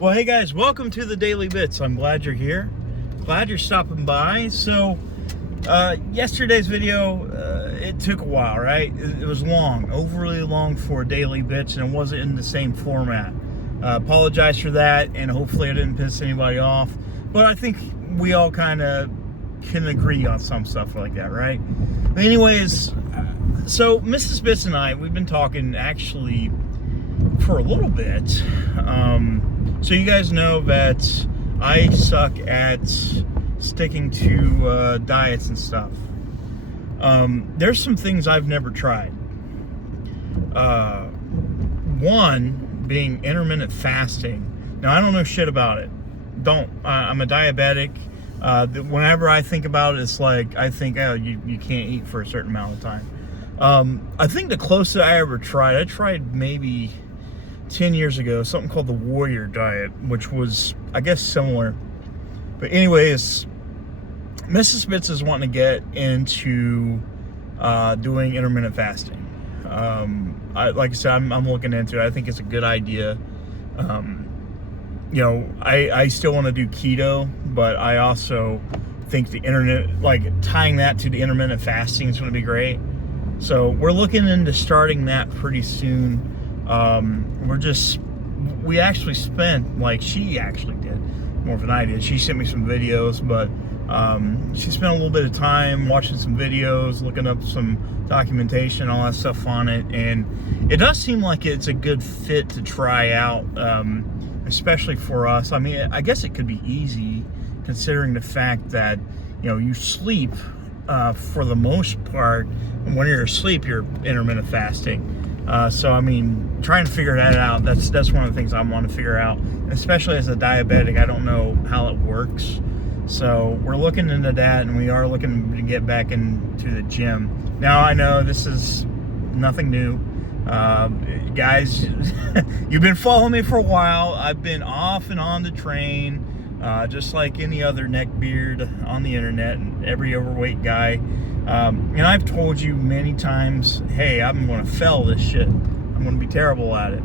Well, hey guys, welcome to the Daily Bits. I'm glad you're here. Glad you're stopping by. So, yesterday's video, it took a while, right? It was long, overly long for Daily Bits, and it wasn't in the same format. Apologize for that, and hopefully I didn't piss anybody off. But I think we all kind of can agree on some stuff like that, right? But anyways, so Mrs. Bits and I, we've been talking actually for a little bit. So you guys know that I suck at sticking to diets and stuff. There's some things I've never tried. One being intermittent fasting. Now, I don't know shit about it. I'm a diabetic. Whenever I think about it, it's like I think, oh, you can't eat for a certain amount of time. I think the closest I ever tried, I tried maybe 10 years ago, something called the Warrior Diet, which was, I guess, similar. But anyways, Mrs. Bits is wanting to get into doing intermittent fasting. Like I said, I'm looking into it. I think it's a good idea. I still want to do keto, but I also think the internet, like tying that to the intermittent fasting is going to be great. So we're looking into starting that pretty soon. We actually spent, like she actually did, more than I did. She sent me some videos, but she spent a little bit of time watching some videos, looking up some documentation, all that stuff on it, and it does seem like it's a good fit to try out, especially for us. I mean, I guess it could be easy considering the fact that, you sleep for the most part. When you're asleep, you're intermittent fasting. So I mean, trying to figure that out, that's one of the things I want to figure out, especially as a diabetic. I don't know how it works, so we're looking into that, and we are looking to get back into the gym. Now, I know this is nothing new, guys. You've been following me for a while. I've been off and on the train, just like any other neckbeard on the internet and every overweight guy. And I've told you many times, hey, I'm going to fail this shit. I'm going to be terrible at it.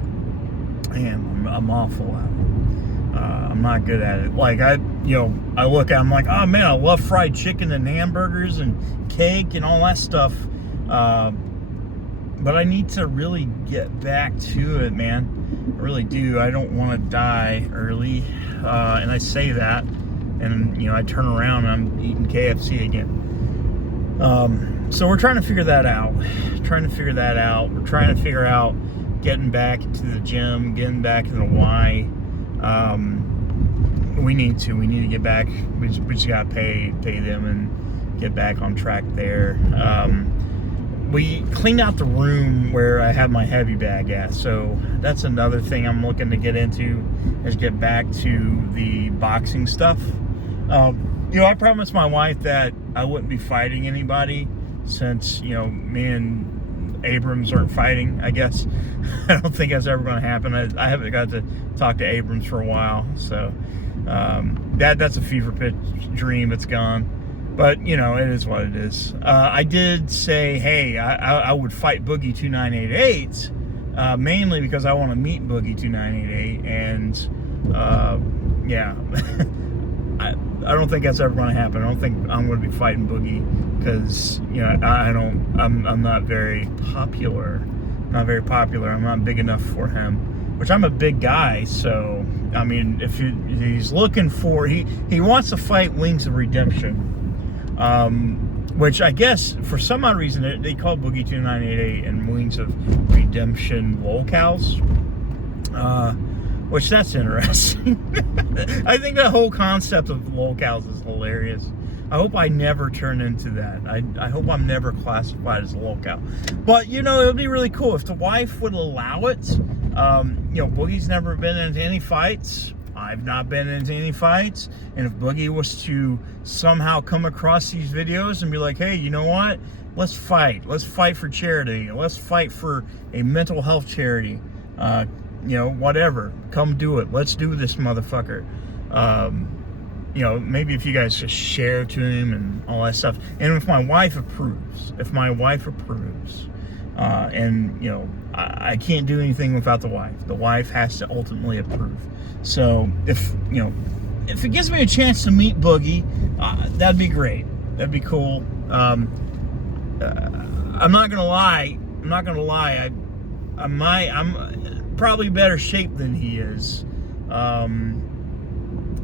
I'm awful at it. I'm not good at it. Like, I look at, I'm like, oh man, I love fried chicken and hamburgers and cake and all that stuff. But I need to really get back to it, man. I really do. I don't want to die early. And I say that, and I turn around and I'm eating KFC again. So we're trying to figure that out. We're trying to figure out getting back to the gym, getting back to the Y. We need to get back. We just got to pay them and get back on track there. We cleaned out the room where I have my heavy bag at, so that's another thing I'm looking to get into, is get back to the boxing stuff. I promised my wife that I wouldn't be fighting anybody since, me and Abrams aren't fighting, I guess. I don't think that's ever going to happen. I haven't got to talk to Abrams for a while, so that's a fever pitch dream. It's gone. But, it is what it is. I did say, hey, I would fight Boogie 2988, mainly because I want to meet Boogie 2988, and, yeah. I don't think that's ever going to happen. I don't think I'm going to be fighting Boogie because, I'm not very popular. I'm not big enough for him, which I'm a big guy. So, I mean, if he's looking for, he wants to fight Wings of Redemption, which I guess for some odd reason they call Boogie 2988 and Wings of Redemption locals. Which that's interesting. I think the whole concept of locals is hilarious. I hope I never turn into that. I hope I'm never classified as a local. But, it would be really cool if the wife would allow it. Boogie's never been into any fights. I've not been into any fights. And if Boogie was to somehow come across these videos and be like, hey, you know what? Let's fight. Let's fight for charity. Let's fight for a mental health charity. Whatever. Come do it. Let's do this, motherfucker. Maybe if you guys just share to him and all that stuff. And if my wife approves, and, I can't do anything without the wife. The wife has to ultimately approve. So if it gives me a chance to meet Boogie, that'd be great. That'd be cool. I'm not gonna lie. I'm probably better shape than he is. And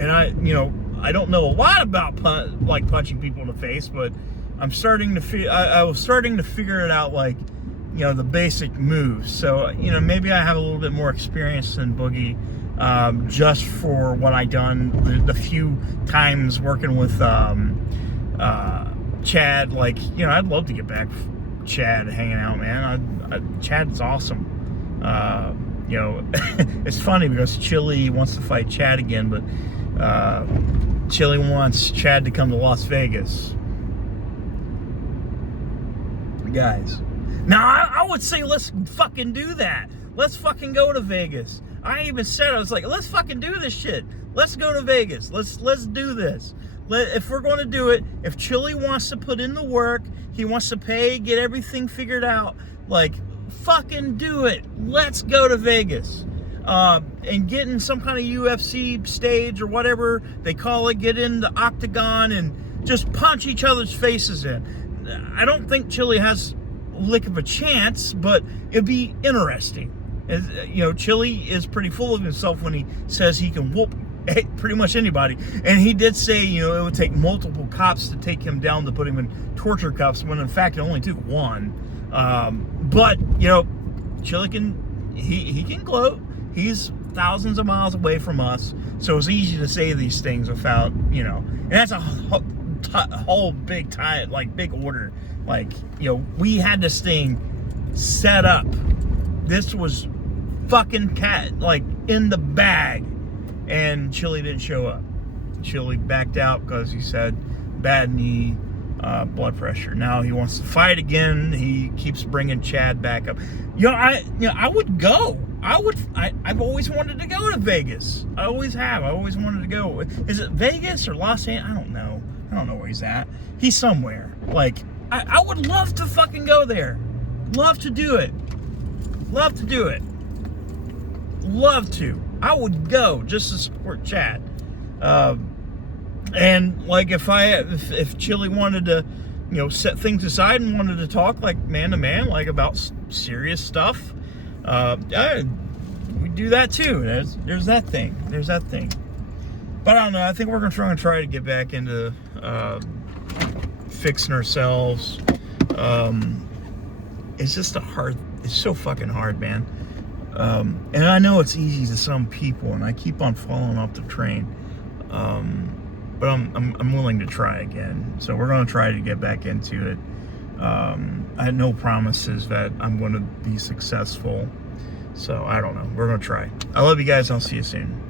I don't know a lot about punching people in the face, but I'm starting to I was starting to figure it out, like, the basic moves. So, maybe I have a little bit more experience than Boogie, just for what I done the few times working with Chad. Like, I'd love to get back with Chad hanging out, man. Chad's awesome. It's funny because Chili wants to fight Chad again, but Chili wants Chad to come to Las Vegas. Guys, now I would say let's fucking do that. Let's fucking go to Vegas. I even said, I was like, let's fucking do this shit. Let's go to Vegas. Let's do this. If we're going to do it, if Chili wants to put in the work, he wants to pay, get everything figured out, like, fucking do it. Let's go to Vegas. And get in some kind of UFC stage or whatever they call it, get in the octagon and just punch each other's faces in. I don't think Chili has a lick of a chance, but it'd be interesting. Chili is pretty full of himself when he says he can whoop pretty much anybody. And he did say, it would take multiple cops to take him down, to put him in torture cuffs, when in fact it only took one. But, Chili he can gloat. He's thousands of miles away from us, so it's easy to say these things without, and that's a whole big time, like, big order. Like, we had this thing set up. This was fucking in the bag, and Chili didn't show up. Chili backed out because he said bad knee, blood pressure. Now he wants to fight again. He keeps bringing Chad back up. I would go. I've always wanted to go to Vegas. I always have. I always wanted to go. Is it Vegas or Los Angeles? I don't know. I don't know where he's at. He's somewhere. Like, I would love to fucking go there. Love to do it. Love to do it. Love to. I would go just to support Chad. And like, if Chili wanted to, set things aside and wanted to talk like man to man, like about serious stuff, we do that too. There's that thing. There's that thing. But I don't know. I think we're gonna try to get back into fixing ourselves. It's just it's so fucking hard, man. And I know it's easy to some people, and I keep on falling off the train. But I'm willing to try again. So we're gonna try to get back into it. I had no promises that I'm gonna be successful. So I don't know. We're gonna try. I love you guys. I'll see you soon.